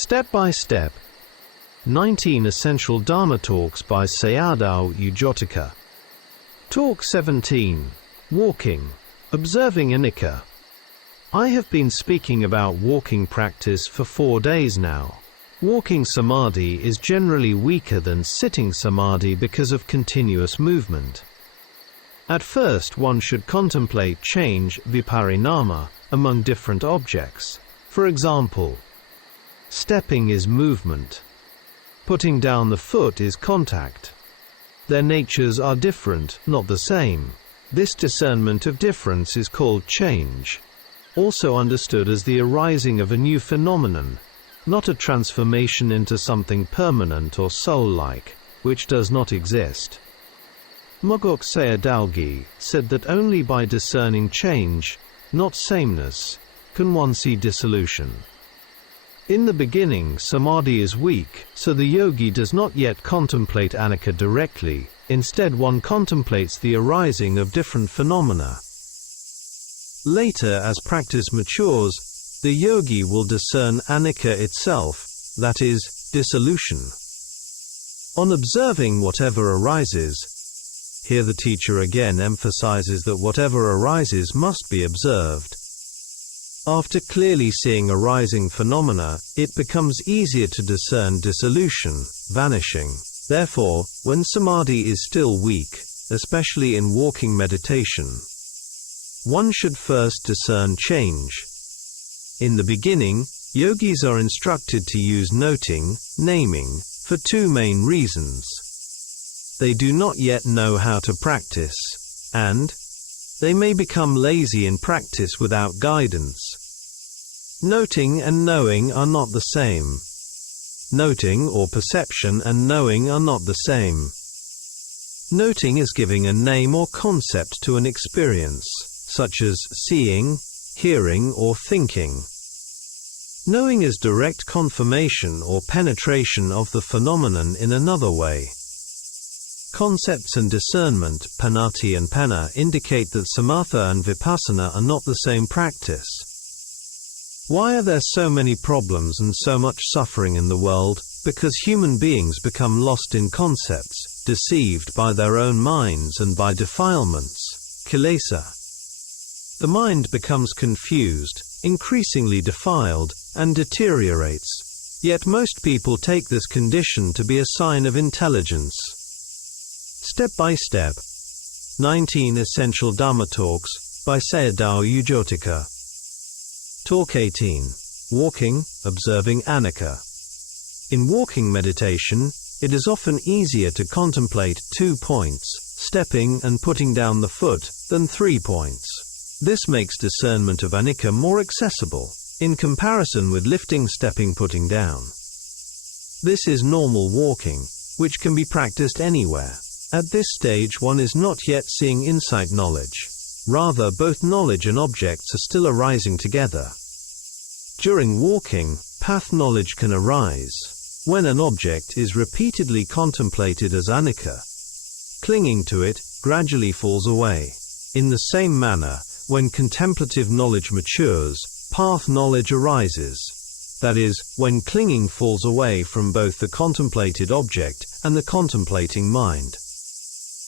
Step by Step 19 Essential Dharma Talks by Sayadaw Jotika. Talk 17. Walking. Observing Anicca. I have been speaking about walking practice for 4 days now. Walking samadhi is generally weaker than sitting samadhi because of continuous movement. At first one should contemplate change, viparinama, among different objects. For example, stepping is movement. Putting down the foot is contact. Their natures are different, not the same. This discernment of difference is called change, also understood as the arising of a new phenomenon, not a transformation into something permanent or soul-like, which does not exist. Mogok Sayadaw said that only by discerning change, not sameness, can one see dissolution. In the beginning, samadhi is weak, so the yogi does not yet contemplate Anicca directly. Instead, one contemplates the arising of different phenomena. Later, as practice matures, the yogi will discern Anicca itself, that is, dissolution. On observing whatever arises, here the teacher again emphasizes that whatever arises must be observed. After clearly seeing arising phenomena, it becomes easier to discern dissolution, vanishing. Therefore, when samadhi is still weak, especially in walking meditation, one should first discern change. In the beginning, yogis are instructed to use noting, naming, for 2 main reasons. They do not yet know how to practice, and they may become lazy in practice without guidance. Noting and knowing are not the same. Noting or perception and knowing are not the same. Noting is giving a name or concept to an experience, such as seeing, hearing, or thinking. Knowing is direct confirmation or penetration of the phenomenon in another way. Concepts and discernment, panati and panna, indicate that samatha and vipassana are not the same practice. Why are there so many problems and so much suffering in the world? Because human beings become lost in concepts, deceived by their own minds and by defilements, kilesa. The mind becomes confused, increasingly defiled, and deteriorates. Yet most people take this condition to be a sign of intelligence. Step by Step 19 Essential Dharma Talks by Sayadaw Jotika. Talk 18. Walking, Observing Anicca. In walking meditation, it is often easier to contemplate 2 points, stepping and putting down the foot, than 3 points. This makes discernment of Anicca more accessible, in comparison with lifting, stepping, putting down. This is normal walking, which can be practiced anywhere. At this stage one is not yet seeing insight knowledge. Rather, both knowledge and objects are still arising together. During walking, path knowledge can arise. When an object is repeatedly contemplated as Anicca, clinging to it gradually falls away. In the same manner, when contemplative knowledge matures, path knowledge arises. That is, when clinging falls away from both the contemplated object and the contemplating mind.